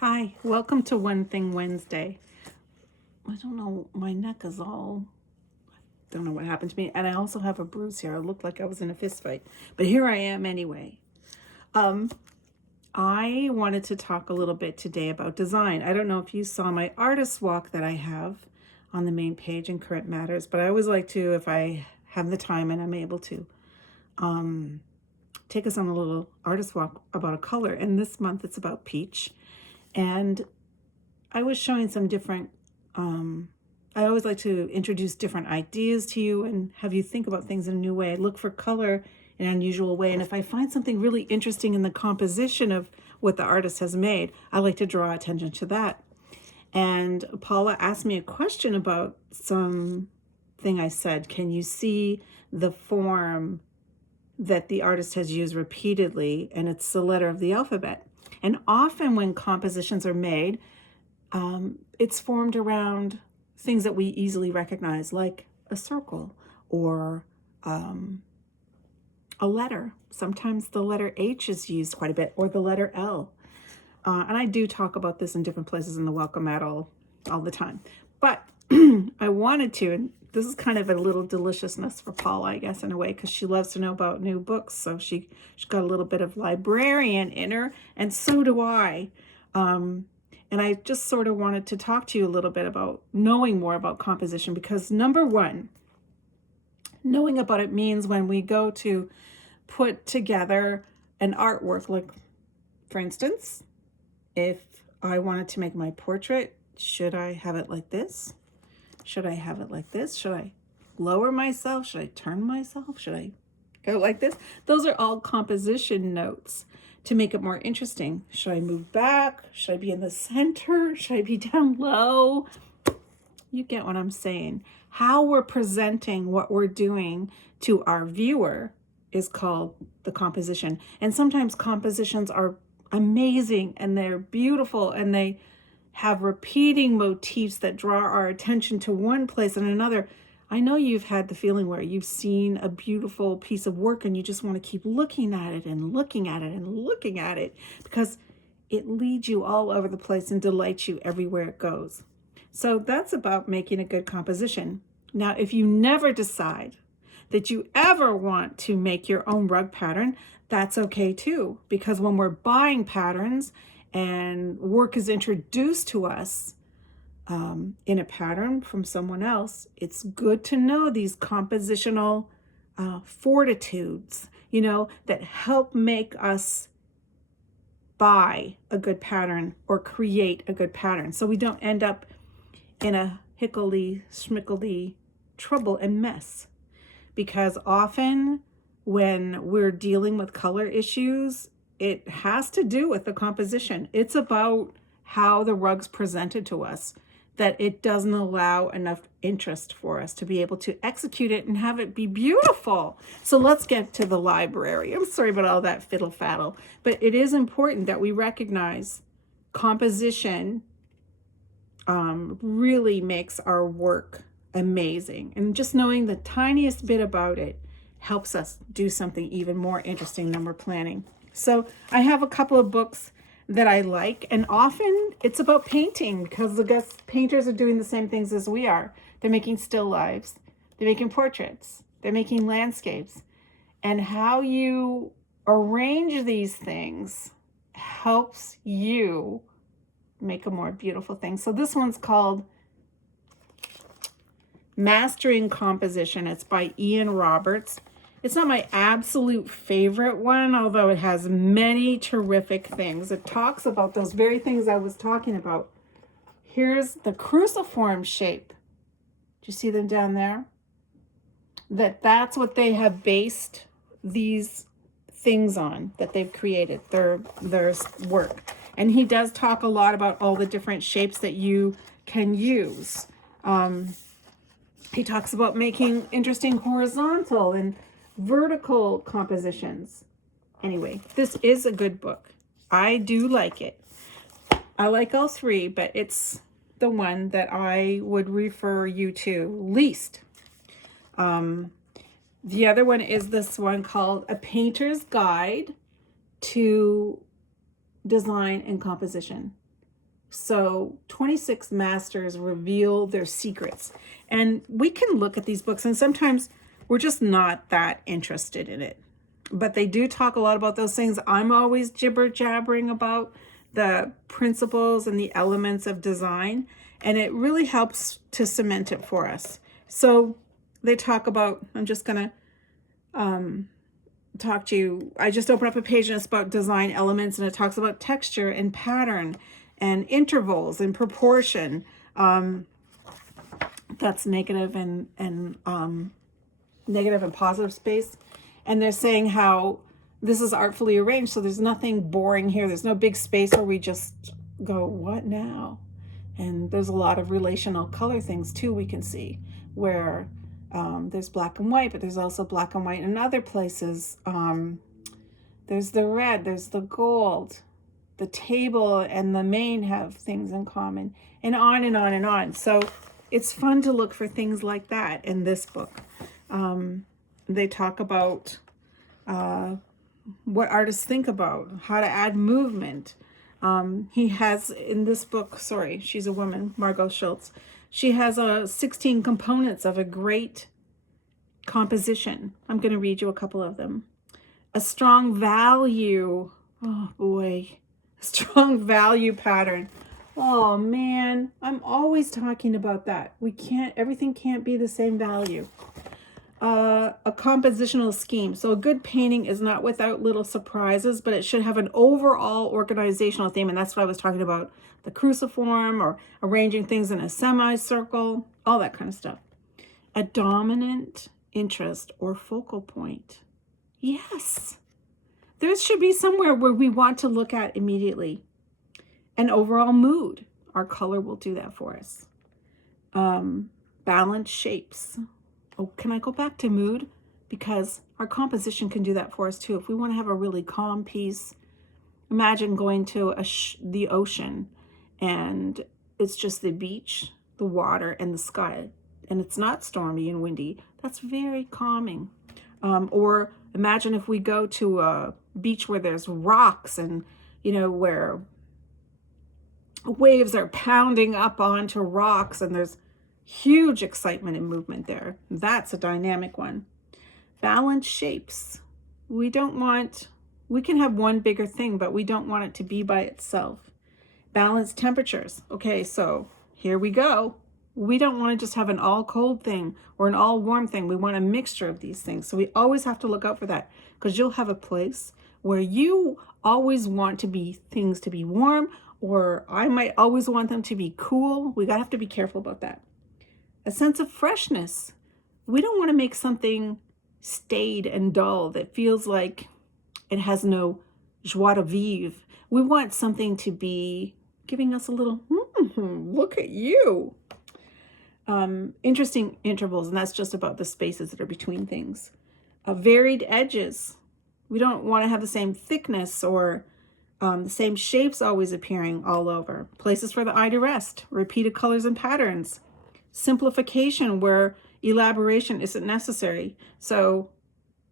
Hi, welcome to One Thing Wednesday. I don't know, my neck is don't know what happened to me. And I also have a bruise here. I looked like I was in a fist fight, but here I am anyway. I wanted to talk a little bit today about design. I don't know if you saw my artist walk that I have on the main page in Current Matters, but I always like to, if I have the time and I'm able to, take us on a little artist walk about a color. And this month it's about peach. And I was showing some different, I always like to introduce different ideas to you and have you think about things in a new way. I look for color in an unusual way. And if I find something really interesting in the composition of what the artist has made, I like to draw attention to that. And Paula asked me a question about something I said. Can you see the form that the artist has used repeatedly? And it's the letter of the alphabet. And often when compositions are made, it's formed around things that we easily recognize, like a circle or a letter. Sometimes the letter H is used quite a bit, or the letter L. And I do talk about this in different places in the Welcome Mat all the time. But I wanted to, and this is kind of a little deliciousness for Paula, I guess, in a way, because she loves to know about new books. So she's got a little bit of librarian in her, and so do I. And I just sort of wanted to talk to you a little bit about knowing more about composition, because number one, knowing about it means when we go to put together an artwork, like for instance, if I wanted to make my portrait, should I have it like this? Should I have it like this? Should I lower myself? Should I turn myself? Should I go like this? Those are all composition notes to make it more interesting. Should I move back? Should I be in the center? Should I be down low? You get what I'm saying. How we're presenting what we're doing to our viewer is called the composition. And sometimes compositions are amazing and they're beautiful and they have repeating motifs that draw our attention to one place and another. I know you've had the feeling where you've seen a beautiful piece of work and you just want to keep looking at it and looking at it and looking at it because it leads you all over the place and delights you everywhere it goes. So that's about making a good composition. Now, if you never decide that you ever want to make your own rug pattern, that's okay too, because when we're buying patterns and work is introduced to us in a pattern from someone else, it's good to know these compositional fortitudes, that help make us buy a good pattern or create a good pattern, so we don't end up in a hickledy-schmickledy trouble and mess. Because often when we're dealing with color issues, it has to do with the composition. It's about how the rug's presented to us, that it doesn't allow enough interest for us to be able to execute it and have it be beautiful. So let's get to the library. I'm sorry about all that fiddle-faddle, but it is important that we recognize composition really makes our work amazing. And just knowing the tiniest bit about it helps us do something even more interesting than we're planning. So I have a couple of books that I like, and often it's about painting because the painters are doing the same things as we are. They're making still lifes, they're making portraits, they're making landscapes. And how you arrange these things helps you make a more beautiful thing. So this one's called Mastering Composition. It's by Ian Roberts. It's not my absolute favorite one, although it has many terrific things. It talks about those very things I was talking about. Here's the cruciform shape. Do you see them down there? That's what they have based these things on, that they've created, their work. And he does talk a lot about all the different shapes that you can use. He talks about making interesting horizontal and vertical compositions. Anyway, this is a good book. I do like it. I like all three, but it's the one that I would refer you to least. The other one is this one called A Painter's Guide to Design and Composition. So 26 masters reveal their secrets. And we can look at these books and sometimes we're just not that interested in it. But they do talk a lot about those things. I'm always jibber jabbering about the principles and the elements of design. And it really helps to cement it for us. So they talk about, I'm just going to talk to you. I just opened up a page and it's about design elements, and it talks about texture and pattern and intervals and proportion. That's negative and negative and positive space. And they're saying how this is artfully arranged, so there's nothing boring here. There's no big space where we just go, what now? And there's a lot of relational color things too we can see, where there's black and white, but there's also black and white in other places. There's the red, there's the gold. The table and the main have things in common, and on and on and on. So it's fun to look for things like that in this book. They talk about what artists think about, how to add movement. He has in this book, sorry, she's a woman, Margot Schultz. She has 16 components of a great composition. I'm going to read you a couple of them. A strong value. Oh boy. Strong value pattern. Oh man, I'm always talking about that. Everything can't be the same value. A compositional scheme. So a good painting is not without little surprises, but it should have an overall organizational theme. And that's what I was talking about. The cruciform, or arranging things in a semicircle, all that kind of stuff. A dominant interest or focal point. Yes. There should be somewhere where we want to look at immediately. An overall mood. Our color will do that for us. Balanced shapes. Oh, can I go back to mood? Because our composition can do that for us too. If we want to have a really calm piece, imagine going to the ocean and it's just the beach, the water, and the sky. And it's not stormy and windy. That's very calming. Or imagine if we go to a beach where there's rocks and, where waves are pounding up onto rocks and there's huge excitement and movement there. That's a dynamic one. Balanced shapes. We can have one bigger thing, but we don't want it to be by itself. Balanced temperatures. Okay, so here we go. We don't want to just have an all cold thing or an all warm thing. We want a mixture of these things. So we always have to look out for that, because you'll have a place where you always want things to be warm, or I might always want them to be cool. We gotta have to be careful about that. A sense of freshness. We don't want to make something staid and dull that feels like it has no joie de vivre. We want something to be giving us a little, look at you. Interesting intervals, and that's just about the spaces that are between things. Varied edges. We don't want to have the same thickness or the same shapes always appearing all over. Places for the eye to rest. Repeated colors and patterns. Simplification where elaboration isn't necessary. So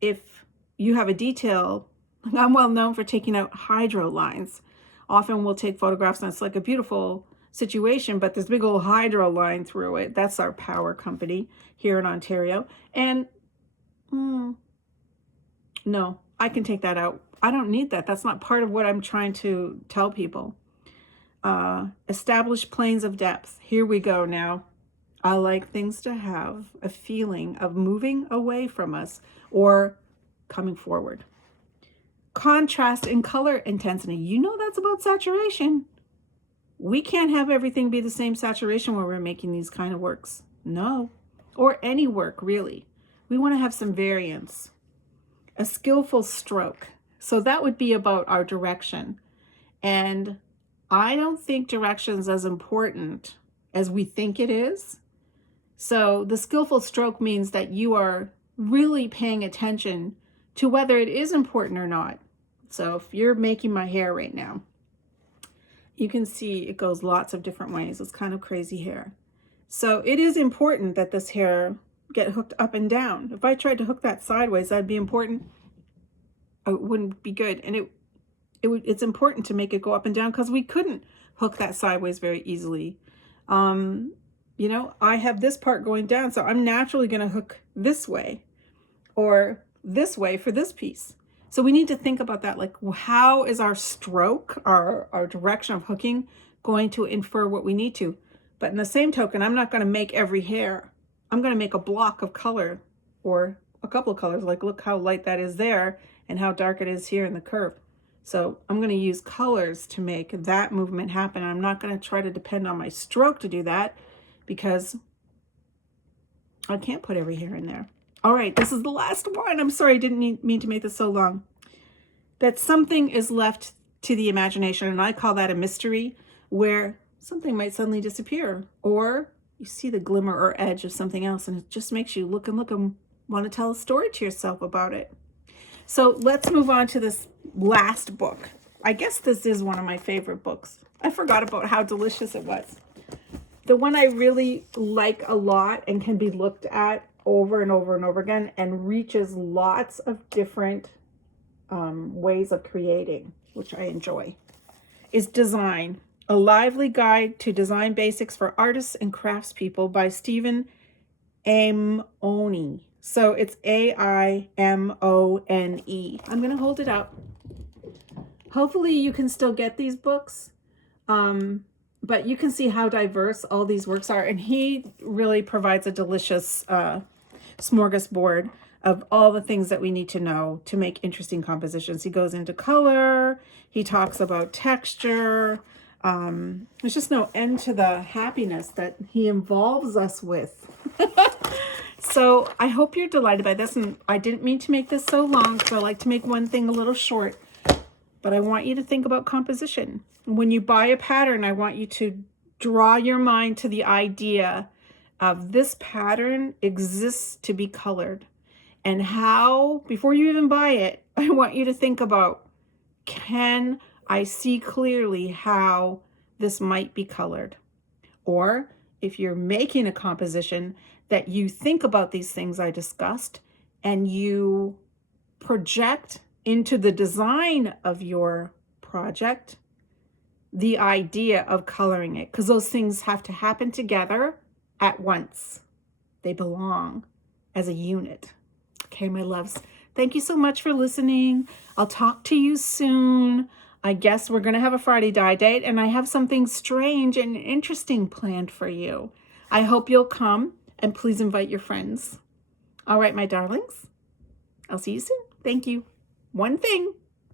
if you have a detail, I'm well known for taking out hydro lines. Often we'll take photographs and it's like a beautiful situation, but there's a big old hydro line through it. That's our power company here in Ontario. And no, I can take that out. I don't need that. That's not part of what I'm trying to tell people. Establish planes of depth. Here we go now. I like things to have a feeling of moving away from us or coming forward. Contrast in color intensity. That's about saturation. We can't have everything be the same saturation when we're making these kind of works. No. Or any work, really. We want to have some variance. A skillful stroke. So that would be about our direction. And I don't think direction's as important as we think it is. So the skillful stroke means that you are really paying attention to whether it is important or not. So if you're making my hair right now, you can see it goes lots of different ways. It's kind of crazy hair. So it is important that this hair get hooked up and down. If I tried to hook that sideways, that'd be important. It wouldn't be good. And it's important to make it go up and down, because we couldn't hook that sideways very easily. You know, I have this part going down, so I'm naturally going to hook this way or this way for this piece. So we need to think about that. Like, how is our stroke, our direction of hooking going to infer what we need to? But in the same token, I'm not going to make every hair. I'm going to make a block of color or a couple of colors. Like, look how light that is there and how dark it is here in the curve. So I'm going to use colors to make that movement happen. I'm not going to try to depend on my stroke to do that because I can't put every hair in there. All right, this is the last one. I'm sorry, I didn't mean to make this so long. That something is left to the imagination, and I call that a mystery, where something might suddenly disappear, or you see the glimmer or edge of something else, and it just makes you look and want to tell a story to yourself about it. So let's move on to this last book. I guess this is one of my favorite books. I forgot about how delicious it was. The one I really like a lot and can be looked at over and over and over again and reaches lots of different ways of creating, which I enjoy, is Design, A Lively Guide to Design Basics for Artists and Craftspeople by Stephen Aimone. So it's Aimone. I'm going to hold it up. Hopefully you can still get these books. But you can see how diverse all these works are. And he really provides a delicious smorgasbord of all the things that we need to know to make interesting compositions. He goes into color. He talks about texture. There's just no end to the happiness that he involves us with. So I hope you're delighted by this. And I didn't mean to make this so long, so I like to make one thing a little short. But I want you to think about composition. When you buy a pattern, I want you to draw your mind to the idea of this pattern exists to be colored. And how, before you even buy it, I want you to think about, can I see clearly how this might be colored? Or if you're making a composition, that you think about these things I discussed and you project into the design of your project the idea of coloring it, because those things have to happen together at once. They belong as a unit. Okay, my loves, thank you so much for listening. I'll talk to you soon. I guess we're going to have a Friday die date, and I have something strange and interesting planned for you. I hope you'll come, and please invite your friends. All right, my darlings, I'll see you soon. Thank you. One thing.